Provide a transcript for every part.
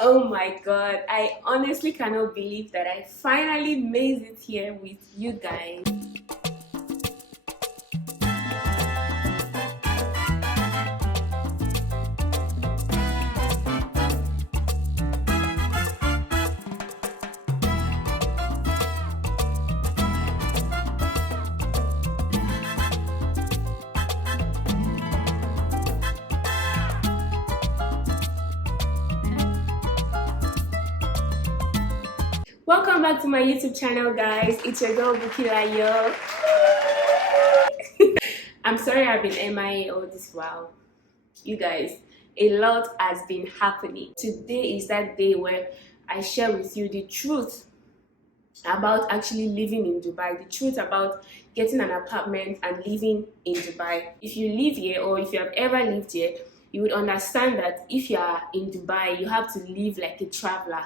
Oh my god, I honestly cannot believe that I finally made it here with you guys. Welcome back to my YouTube channel, guys. It's your girl Bukola, yo. I'm sorry I've been MIA all this while. You guys, a lot has been happening. Today is that day where I share with you the truth about actually living in Dubai, the truth about getting an apartment and living in Dubai. If you live here or if you have ever lived here, you would understand that if you are in Dubai, you have to live like a traveler.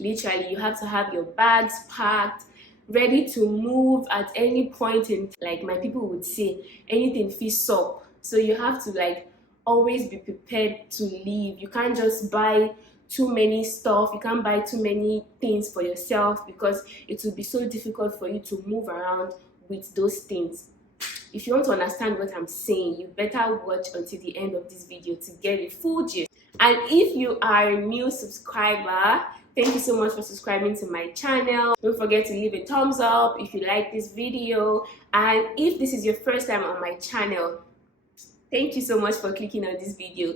Literally, you have to have your bags packed, ready to move at any point in, like my people would say, anything feels up. So you have to like always be prepared to leave. You can't just buy too many stuff, you can't buy too many things for yourself because it will be so difficult for you to move around with those things. If you want to understand what I'm saying, you better watch until the end of this video to get the full gist. And if you are a new subscriber, thank you so much for subscribing to my channel. Don't forget to leave a thumbs up if you like this video. And if this is your first time on my channel, thank you so much for clicking on this video.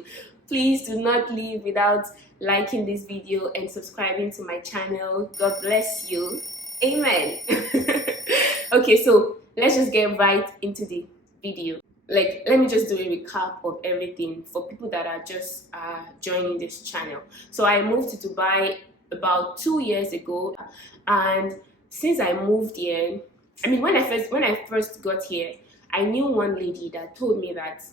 Please do not leave without liking this video and subscribing to my channel. God bless you. Amen. Okay, so let's just get right into the video. Like, let me just do a recap of everything for people that are just joining this channel. So I moved to Dubai about 2 years ago, and since I moved here, I mean, when I first got here, I knew one lady that told me that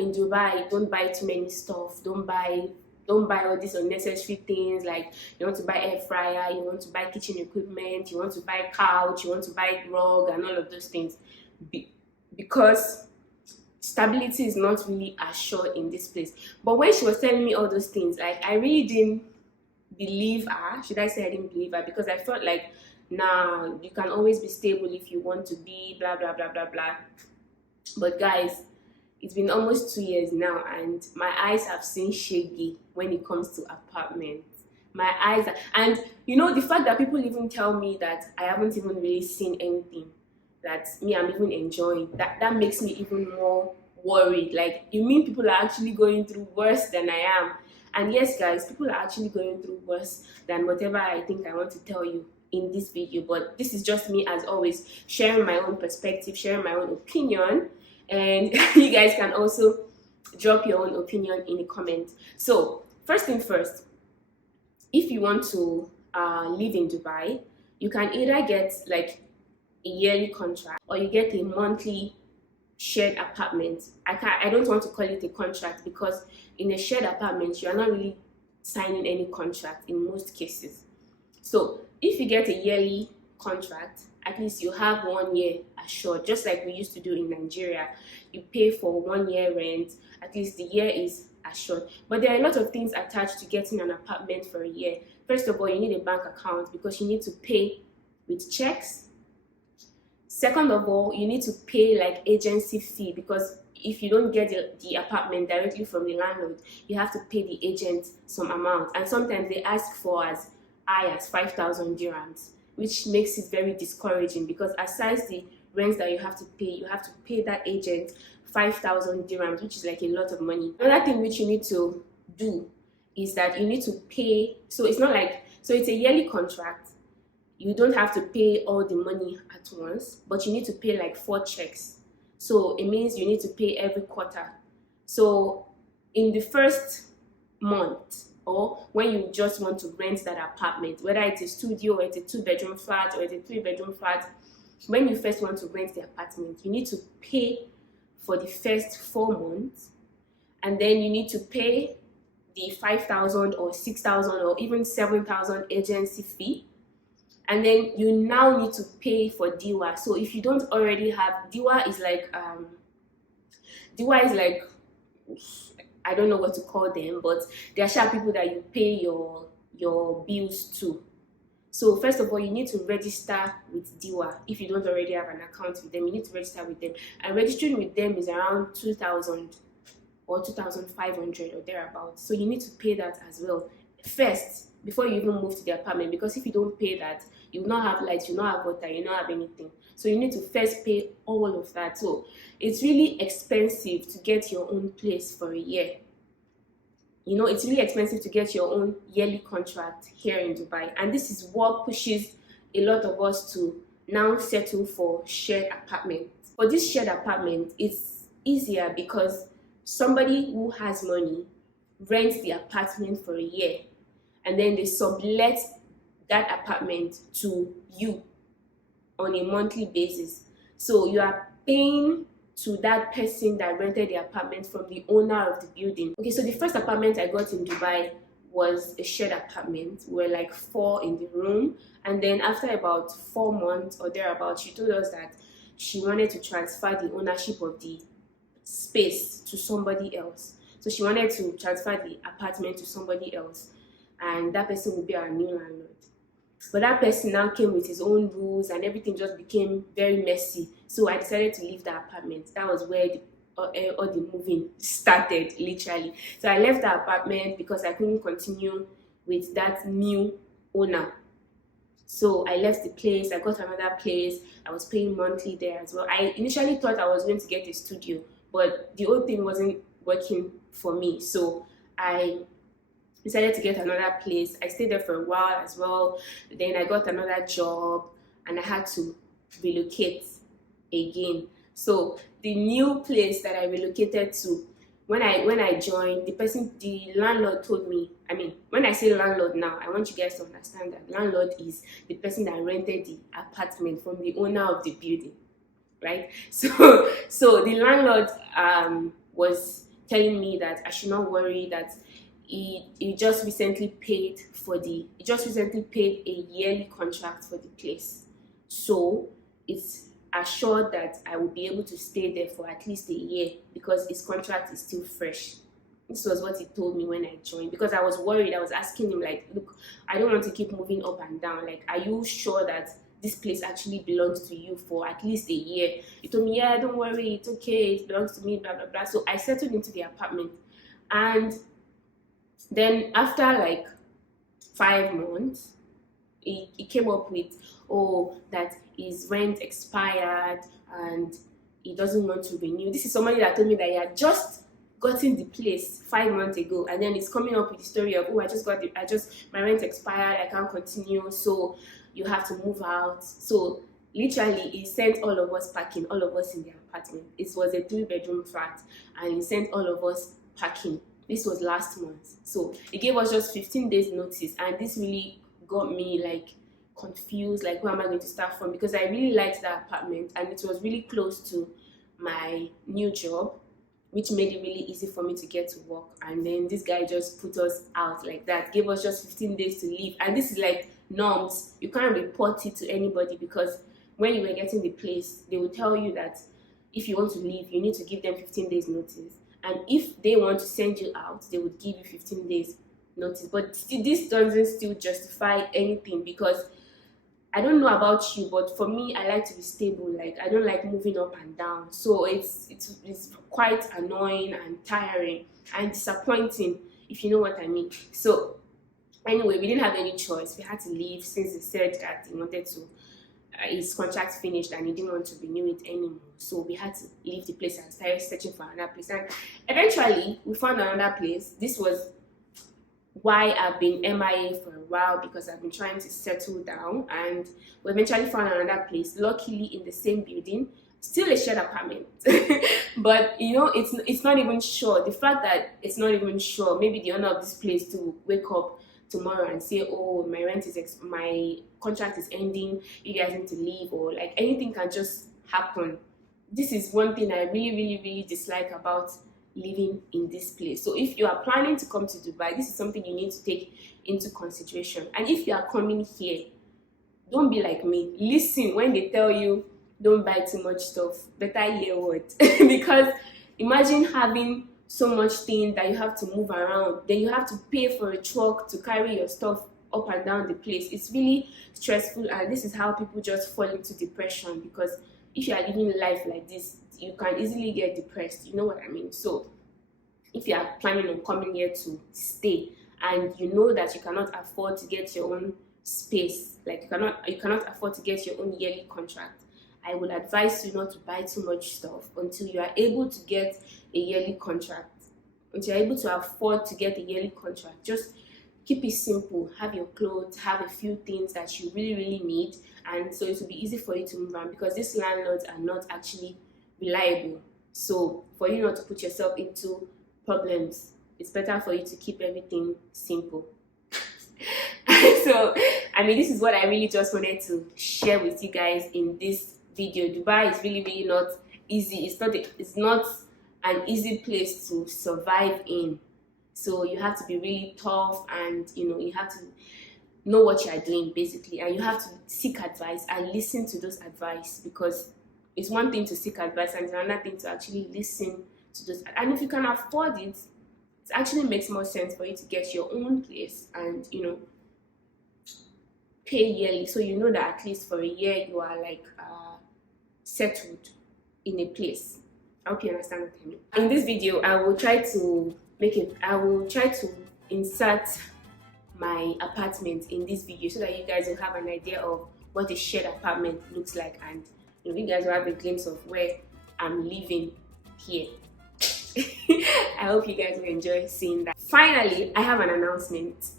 in Dubai, don't buy too many stuff, don't buy all these unnecessary things. Like, you want to buy air fryer, you want to buy kitchen equipment, you want to buy couch, you want to buy rug and all of those things, because stability is not really assured in this place. But when she was telling me all those things, like, I really didn't believe her. Should I say I didn't believe her? Because I felt like, nah, you can always be stable if you want to be, blah blah blah blah blah. But guys, it's been almost 2 years now, and my eyes have seen shaggy when it comes to apartments. My eyes are, and you know, the fact that people even tell me that I haven't even really seen anything that me I'm even enjoying, that makes me even more worried. Like, you mean people are actually going through worse than I am? And yes, guys, people are actually going through worse than whatever I think I want to tell you in this video. But this is just me, as always, sharing my own perspective, sharing my own opinion, and you guys can also drop your own opinion in the comment. So first thing first, if you want to live in Dubai, you can either get like a yearly contract or you get a monthly shared apartment. I don't want to call it a contract, because in a shared apartment you are not really signing any contract in most cases. So if you get a yearly contract, at least you have 1 year assured, just like we used to do in Nigeria. You pay for 1 year rent, at least the year is assured. But there are a lot of things attached to getting an apartment for a year. First of all, you need a bank account because you need to pay with checks. Second of all, you need to pay like agency fee, because if you don't get the apartment directly from the landlord, you have to pay the agent some amount, and sometimes they ask for as high as 5,000 dirhams, which makes it very discouraging, because aside the rents that you have to pay that agent 5,000 dirhams, which is like a lot of money. Another thing which you need to do is that you need to pay, so it's not like, so it's a yearly contract. You don't have to pay all the money at once, but you need to pay like 4 checks. So it means you need to pay every quarter. So in the first month, or when you just want to rent that apartment, whether it's a studio or it's a 2-bedroom flat or it's a 3-bedroom flat, when you first want to rent the apartment, you need to pay for the first 4 months, and then you need to pay the 5,000 or 6,000 or even 7,000 agency fee. And then you now need to pay for DIWA. So if you don't already have, DIWA is like I don't know what to call them, but they are sure people that you pay your bills to. So first of all, you need to register with DIWA. If you don't already have an account with them, you need to register with them. And registering with them is around 2,000 or 2,500 or thereabouts. So you need to pay that as well first before you even move to the apartment, because if you don't pay that, you will not have lights, you will not have water, you will not have anything. So you need to first pay all of that. So it's really expensive to get your own place for a year. You know, it's really expensive to get your own yearly contract here in Dubai. And this is what pushes a lot of us to now settle for shared apartments. For this shared apartment, it's easier because somebody who has money rents the apartment for a year and then they sublet that apartment to you on a monthly basis. So you are paying to that person that rented the apartment from the owner of the building. Okay, so the first apartment I got in Dubai was a shared apartment. We were like 4 in the room, and then after about 4 months or thereabouts, she told us that she wanted to transfer the ownership of the space to somebody else. So she wanted to transfer the apartment to somebody else, and that person would be our new landlord. But that person now came with his own rules and everything just became very messy. So I decided to leave the apartment. That was where all the moving started, literally. So I left the apartment because I couldn't continue with that new owner. So I left the place, I got another place, I was paying monthly there as well. I initially thought I was going to get a studio, but the whole thing wasn't working for me. So I decided to get another place. I stayed there for a while as well. Then I got another job and I had to relocate again. So the new place that I relocated to, when I joined, the landlord told me, I mean, when I say landlord now, I want you guys to understand that landlord is the person that rented the apartment from the owner of the building, right? So the landlord was telling me that I should not worry, that he just recently paid a yearly contract for the place. So it's assured that I will be able to stay there for at least a year because his contract is still fresh. This was what he told me when I joined, because I was worried. I was asking him, like, look, I don't want to keep moving up and down. Like, are you sure that this place actually belongs to you for at least a year? He told me, yeah, don't worry, it's okay, it belongs to me, blah, blah, blah. So I settled into the apartment. And then after like 5 months, he came up with, oh, that his rent expired and he doesn't want to renew. This is somebody that told me that he had just gotten the place 5 months ago, and then he's coming up with the story of, oh, my rent expired, I can't continue, so you have to move out. So literally he sent all of us packing, all of us in the apartment. It was a 3-bedroom flat, and he sent all of us packing. This was last month. So he gave us just 15 days notice, and this really got me like confused, like where am I going to start from, because I really liked that apartment and it was really close to my new job, which made it really easy for me to get to work. And then this guy just put us out like that, gave us just 15 days to leave. And this is like norms. You can't report it to anybody, because when you were getting the place, they will tell you that if you want to leave, you need to give them 15 days notice. And if they want to send you out, they would give you 15 days notice. But still, this doesn't still justify anything, because I don't know about you, but for me, I like to be stable. Like, I don't like moving up and down. So it's quite annoying and tiring and disappointing, if you know what I mean. So anyway, we didn't have any choice. We had to leave, since he said that he wanted to, his contract finished and he didn't want to renew it anymore. So we had to leave the place and started searching for another place. And eventually, we found another place. This was why I've been MIA for a while, because I've been trying to settle down, and we eventually found another place, luckily in the same building, still a shared apartment. But you know, it's not even sure. The fact that it's not even sure, maybe the owner of this place to wake up tomorrow and say, oh, my contract is ending, you guys need to leave, or like anything can just happen. This is one thing I really dislike about living in this place. So if you are planning to come to Dubai, this is something you need to take into consideration. And if you are coming here, don't be like me. Listen when they tell you don't buy too much stuff. Better hear what. Because imagine having so much thing that you have to move around. Then you have to pay for a truck to carry your stuff up and down the place. It's really stressful, and this is how people just fall into depression, because if you are living life like this, you can easily get depressed. You know what I mean? So if you are planning on coming here to stay and you know that you cannot afford to get your own space, like you cannot afford to get your own yearly contract, I would advise you not to buy too much stuff until you are able to get a yearly contract. Until you're able to afford to get a yearly contract, just keep it simple. Have your clothes, have a few things that you really need, and so it will be easy for you to move around, because these landlords are not actually reliable. So for you not to put yourself into problems, it's better for you to keep everything simple. So I mean, this is what I really just wanted to share with you guys in this video. Dubai is really not easy. It's not an easy place to survive in. So you have to be really tough, and you have to know what you are doing basically, and you have to seek advice and listen to those advice, because it's one thing to seek advice and it's another thing to actually listen to those. And if you can afford it, it actually makes more sense for you to get your own place and pay yearly, so you know that at least for a year you are like settled in a place. I hope you understand what I mean. In this video, I will try to insert my apartment in this video, so that you guys will have an idea of what a shared apartment looks like, and you guys will have a glimpse of where I'm living here. I hope you guys will enjoy seeing that. Finally, I have an announcement.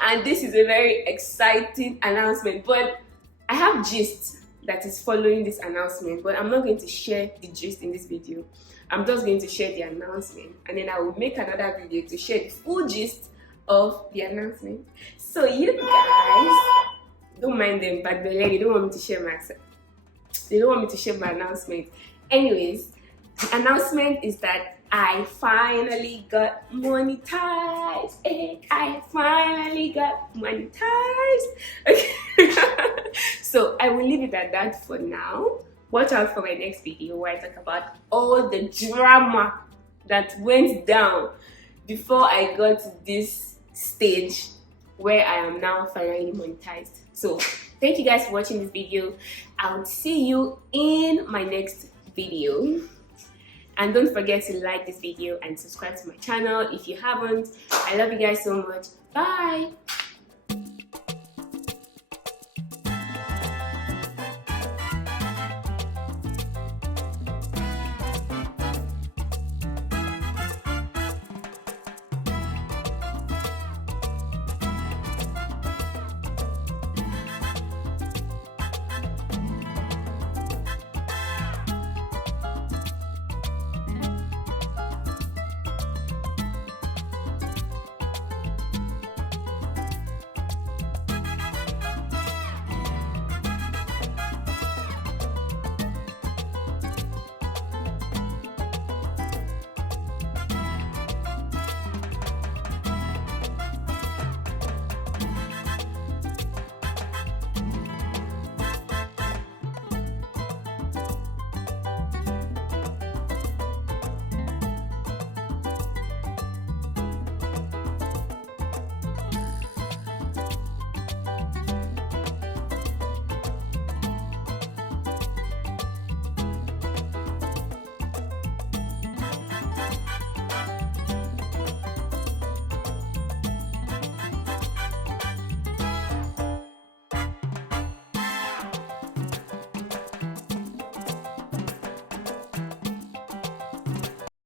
And this is a very exciting announcement, but I have gist that is following this announcement, but I'm not going to share the gist in this video. I'm just going to share the announcement, and then I will make another video to share the full gist of the announcement. So you guys don't mind them, but they don't want me to share my announcement. Anyways, the announcement is that I finally got monetized. I finally got monetized. Okay. So I will leave it at that for now. Watch out for my next video where I talk about all the drama that went down before I got to this stage where I am now finally monetized. So thank you guys for watching this video. I will see you in my next video. And don't forget to like this video and subscribe to my channel if you haven't. I love you guys so much. Bye.